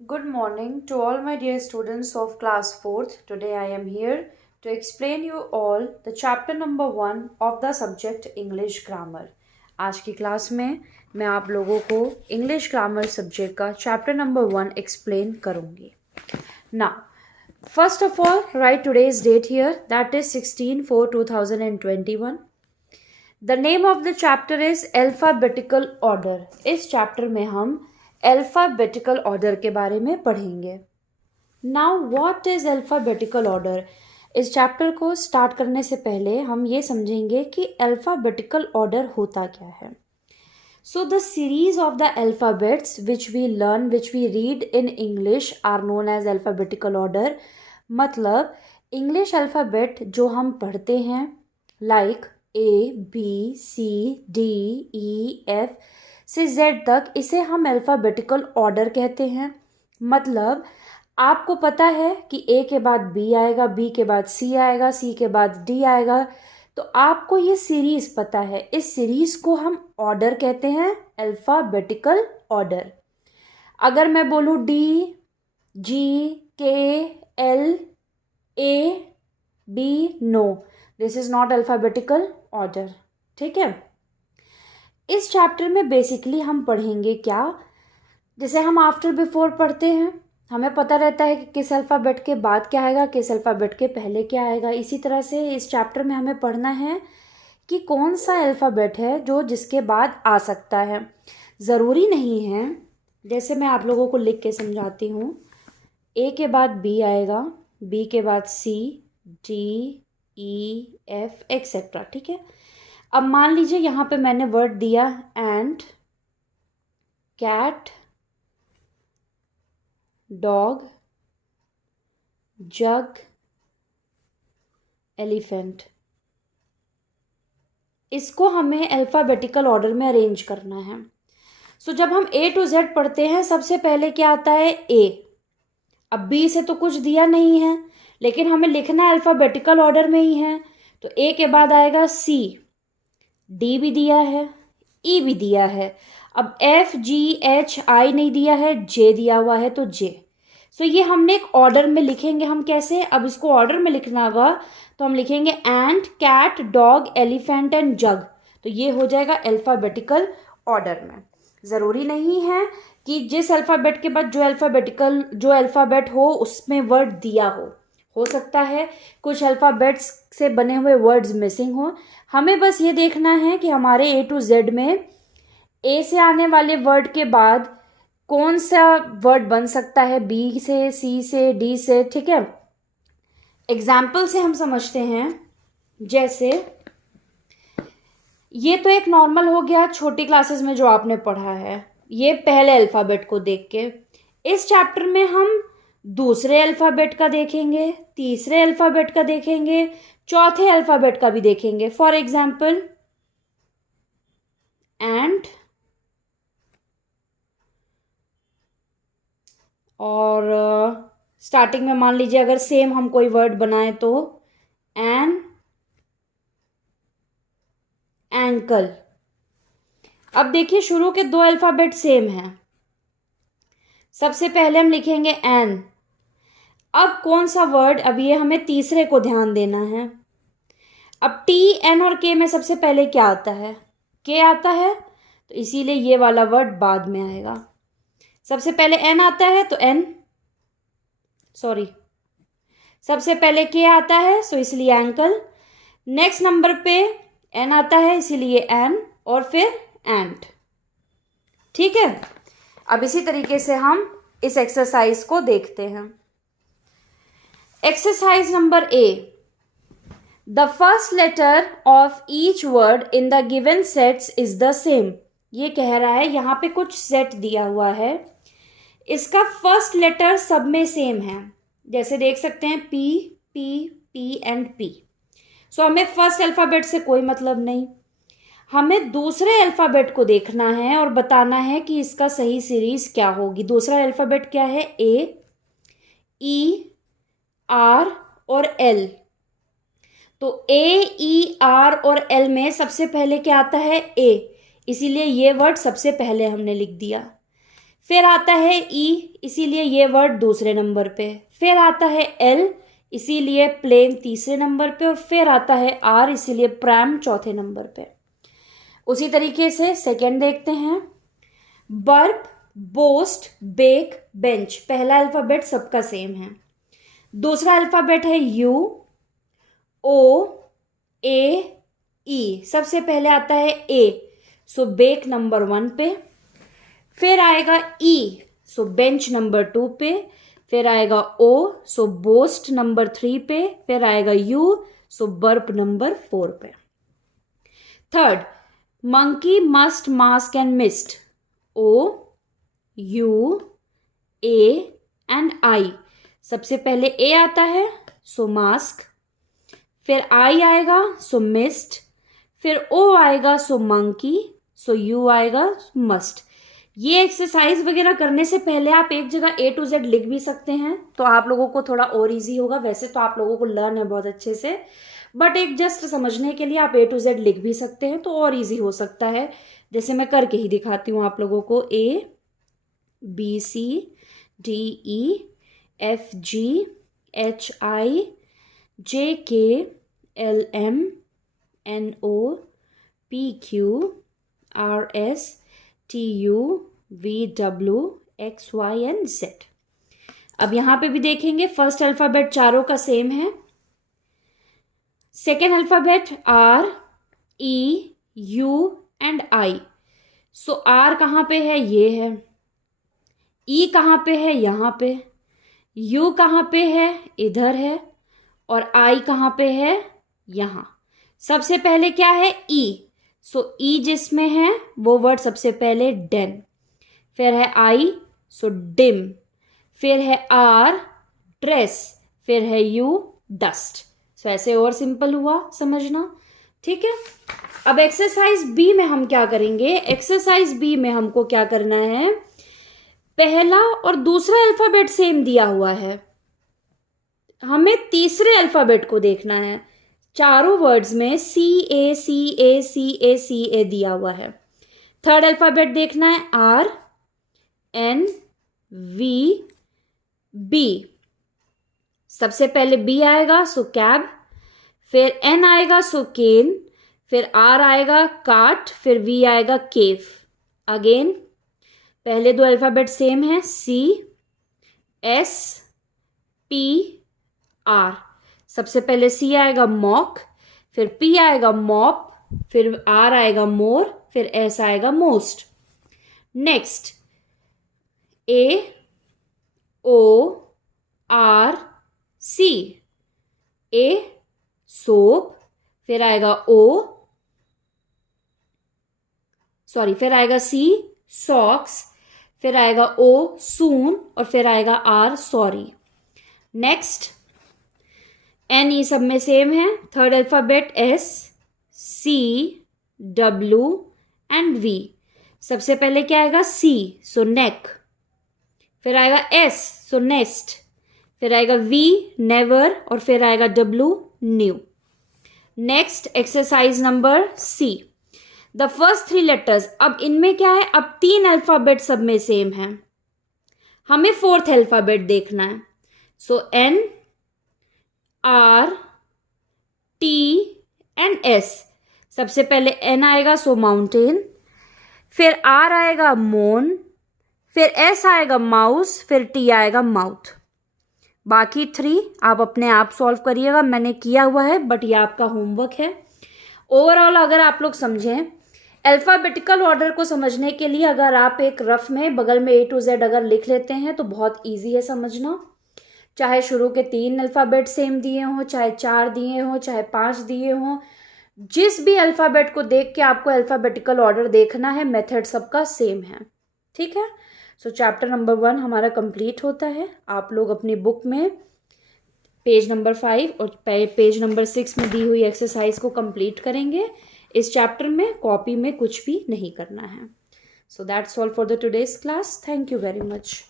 Good morning to all my dear students of class 4th. Today I am here to explain you all the chapter number 1 of the subject English Grammar. आज की class में मैं आप लोगों को English grammar subject का chapter number 1 explain करूंगी. Now, first of all, write today's date here, that is 16/4/2021. The name of the chapter is Alphabetical Order. इस चैप्टर में हम अल्फ़ाबेटिकल ऑर्डर के बारे में पढ़ेंगे. Now what is alphabetical order? इस चैप्टर को स्टार्ट करने से पहले हम ये समझेंगे कि अल्फ़ाबेटिकल ऑर्डर होता क्या है. So the series of the alphabets which we learn, which we read in English are known as alphabetical order. मतलब इंग्लिश अल्फ़ाबेट जो हम पढ़ते हैं लाइक ABCDEF से Z तक, इसे हम अल्फ़ाबेटिकल ऑर्डर कहते हैं. मतलब आपको पता है कि A के बाद B आएगा, B के बाद C आएगा, C के बाद D आएगा, तो आपको ये सीरीज़ पता है. इस सीरीज़ को हम ऑर्डर कहते हैं, अल्फ़ाबेटिकल ऑर्डर. अगर मैं बोलूँ D, G, K, L, A, B, no, this is not alphabetical order. ठीक है. इस चैप्टर में बेसिकली हम पढ़ेंगे क्या, जैसे हम आफ्टर बिफोर पढ़ते हैं, हमें पता रहता है कि किस अल्फ़ाबेट के बाद क्या आएगा, किस अल्फ़ाबेट के पहले क्या आएगा. इसी तरह से इस चैप्टर में हमें पढ़ना है कि कौन सा अल्फ़ाबेट है जो जिसके बाद आ सकता है. ज़रूरी नहीं है, जैसे मैं आप लोगों को लिख के समझाती हूँ. ए के बाद बी आएगा, बी के बाद सी, डी, ई, एफ एक्सेट्रा. ठीक है. अब मान लीजिए यहाँ पे मैंने वर्ड दिया एंट, कैट, डॉग, जग, एलिफेंट. इसको हमें अल्फ़ाबेटिकल ऑर्डर में अरेंज करना है. सो जब हम A to Z पढ़ते हैं, सबसे पहले क्या आता है? A. अब B से तो कुछ दिया नहीं है, लेकिन हमें लिखना अल्फ़ाबेटिकल ऑर्डर में ही है, तो A के बाद आएगा C. D भी दिया है, E भी दिया है. अब F, G, H, I नहीं दिया है, J दिया हुआ है, तो J. सो ये हमने एक ऑर्डर में लिखेंगे. हम कैसे? अब इसको ऑर्डर में लिखना होगा, तो हम लिखेंगे एंट, कैट, डॉग, एलिफेंट एंड जग. तो ये हो जाएगा अल्फ़ाबेटिकल ऑर्डर में. ज़रूरी नहीं है कि जिस अल्फ़ाबेट के बाद जो अल्फ़ाबेट हो उसमें वर्ड दिया हो सकता है कुछ अल्फ़ाबेट्स से बने हुए वर्ड्स मिसिंग हो. हमें बस ये देखना है कि हमारे A to Z में A से आने वाले वर्ड के बाद कौन सा वर्ड बन सकता है, B से, C से, D से. ठीक है. एग्जाम्पल से हम समझते हैं. जैसे ये तो एक नॉर्मल हो गया छोटी क्लासेस में जो आपने पढ़ा है, ये पहले अल्फ़ाबेट को देख के. इस चैप्टर में हम दूसरे अल्फ़ाबेट का देखेंगे, तीसरे अल्फ़ाबेट का देखेंगे, चौथे अल्फ़ाबेट का भी देखेंगे. फॉर एग्जाम्पल एंड, और स्टार्टिंग में मान लीजिए अगर सेम हम कोई वर्ड बनाए तो एन, एंकल. अब देखिए शुरू के दो अल्फ़ाबेट सेम हैं. सबसे पहले हम लिखेंगे एन. अब कौन सा वर्ड, अब ये हमें तीसरे को ध्यान देना है. अब टी, एन और के में सबसे पहले क्या आता है? के आता है, तो इसीलिए ये वाला वर्ड बाद में आएगा. सबसे पहले एन आता है तो एन, सॉरी, सबसे पहले के आता है सो इसलिए एंकल. नेक्स्ट नंबर पे एन आता है इसीलिए एन, और फिर एंट. ठीक है. अब इसी तरीके से हम इस एक्सरसाइज को देखते हैं. Exercise number A. The first letter of each word in the given sets is the same. ये कह रहा है, यहाँ पे कुछ सेट दिया हुआ है, इसका फर्स्ट लेटर सब में सेम है. जैसे देख सकते हैं P, P, P and P. सो हमें फर्स्ट अल्फ़ाबेट से कोई मतलब नहीं, हमें दूसरे अल्फ़ाबेट को देखना है और बताना है कि इसका सही सीरीज क्या होगी. दूसरा अल्फ़ाबेट क्या है? A, E, R और L. तो A, E, R और L में सबसे पहले क्या आता है? A. इसीलिए ये वर्ड सबसे पहले हमने लिख दिया. फिर आता है ई, इसीलिए ये वर्ड दूसरे नंबर पे। फिर आता है एल, इसीलिए प्लेन तीसरे नंबर पे। और फिर आता है आर, इसीलिए प्रैम चौथे नंबर पे। उसी तरीके से सेकंड देखते हैं। Burp, boast, bake, bench. पहला अल्फ़ाबेट सबका सेम है। दूसरा अल्फ़ाबेट है यू, ओ, ए, ई। सबसे पहले आता है ए, सो बेक नंबर 1 पे। फिर आएगा ई, सो बेंच नंबर 2 पे। फिर आएगा ओ, सो बोस्ट नंबर 3 पे। फिर आएगा यू, सो बर्प नंबर 4 पे। Third, monkey, must, mask and mist. O, U, A and I. सबसे पहले ए आता है, सो मास्क। फिर आई आएगा, सो मिस्ट। फिर ओ आएगा, सो मंकी। सो यू आएगा, मस्ट। ये एक्सरसाइज वगैरह करने से पहले आप एक जगह A to Z लिख भी सकते हैं, तो आप लोगों को थोड़ा और इजी होगा। वैसे तो आप लोगों को लर्न है बहुत अच्छे से, बट एक जस्ट समझने के लिए आप A to Z लिख भी सकते हैं, तो और इजी हो सकता है। जैसे मैं करके ही दिखाती हूँ आप लोगों को। A, B, C, D, E, F, G, H, I, J, K, L, M, N, O, P, Q, R, S, T, U, V, W, X, Y and Z। अब यहां पे भी देखेंगे, फर्स्ट अल्फाबेट चारों का सेम है। Second alphabet R, E, U and I। So R कहाँ पे है? ये है। E कहाँ पे है? यहाँ पे। U कहाँ पे है? इधर है। और I कहाँ पे है? यहाँ। सबसे पहले क्या है? E। सो ई जिसमें है वो वर्ड सबसे पहले डेन। फिर है आई, सो डिम। फिर है आर, ड्रेस। फिर है यू, डस्ट। सो ऐसे और सिंपल हुआ समझना, ठीक है। अब एक्सरसाइज बी में हम क्या करेंगे? एक्सरसाइज बी में हमको क्या करना है, पहला और दूसरा अल्फाबेट सेम दिया हुआ है, हमें तीसरे अल्फाबेट को देखना है। चारों वर्ड्स में सी ए सी ए सी ए सी ए दिया हुआ है। थर्ड अल्फाबेट देखना है, आर, एन, वी, बी। सबसे पहले बी आएगा, सो कैब। फिर एन आएगा, सो केन। फिर आर आएगा, काट। फिर वी आएगा, केव। अगेन पहले दो अल्फाबेट सेम है, सी, एस, पी, आर। सबसे पहले सी आएगा, मॉक। फिर पी आएगा, मॉप। फिर आर आएगा, मोर। फिर एस आएगा, most. Next A, O, R, C. A, soap. फिर आएगा फिर आएगा सी, सॉक्स। फिर आएगा ओ, सून। और फिर आएगा R, sorry. Next N, E सब में सेम है। Third alphabet S, C, W and V. सबसे पहले क्या आएगा? सी, सो नेक। फिर आएगा एस, सो नेस्ट। फिर आएगा वी, नेवर। और फिर आएगा W, new. Next exercise number C, the first 3 letters. अब इनमें क्या है, अब 3 अल्फाबेट सब में सेम है, हमें फोर्थ अल्फाबेट देखना है। So N, R, T and S. सबसे पहले एन आएगा, सो माउंटेन। फिर आर आएगा, मोन। फिर एस आएगा, माउस। फिर टी आएगा, माउथ। बाकी 3 आप अपने आप सॉल्व करिएगा, मैंने किया हुआ है, बट ये आपका होमवर्क है। ओवरऑल अगर आप लोग समझें, अल्फ़ाबेटिकल ऑर्डर को समझने के लिए अगर आप एक रफ में बगल में A to Z अगर लिख लेते हैं तो बहुत ईजी है समझना। चाहे शुरू के 3 अल्फ़ाबेट सेम दिए हों, चाहे 4 दिए हों, चाहे 5 दिए हों, जिस भी अल्फ़ाबेट को देख के आपको अल्फ़ाबेटिकल ऑर्डर देखना है, मेथड सबका सेम है, ठीक है। सो चैप्टर नंबर 1 हमारा कंप्लीट होता है। आप लोग अपनी बुक में पेज नंबर 5 और पेज नंबर 6 में दी हुई एक्सरसाइज को कंप्लीट करेंगे। इस चैप्टर में कॉपी में कुछ भी नहीं करना है। So that's all for the today's class. Thank you very much.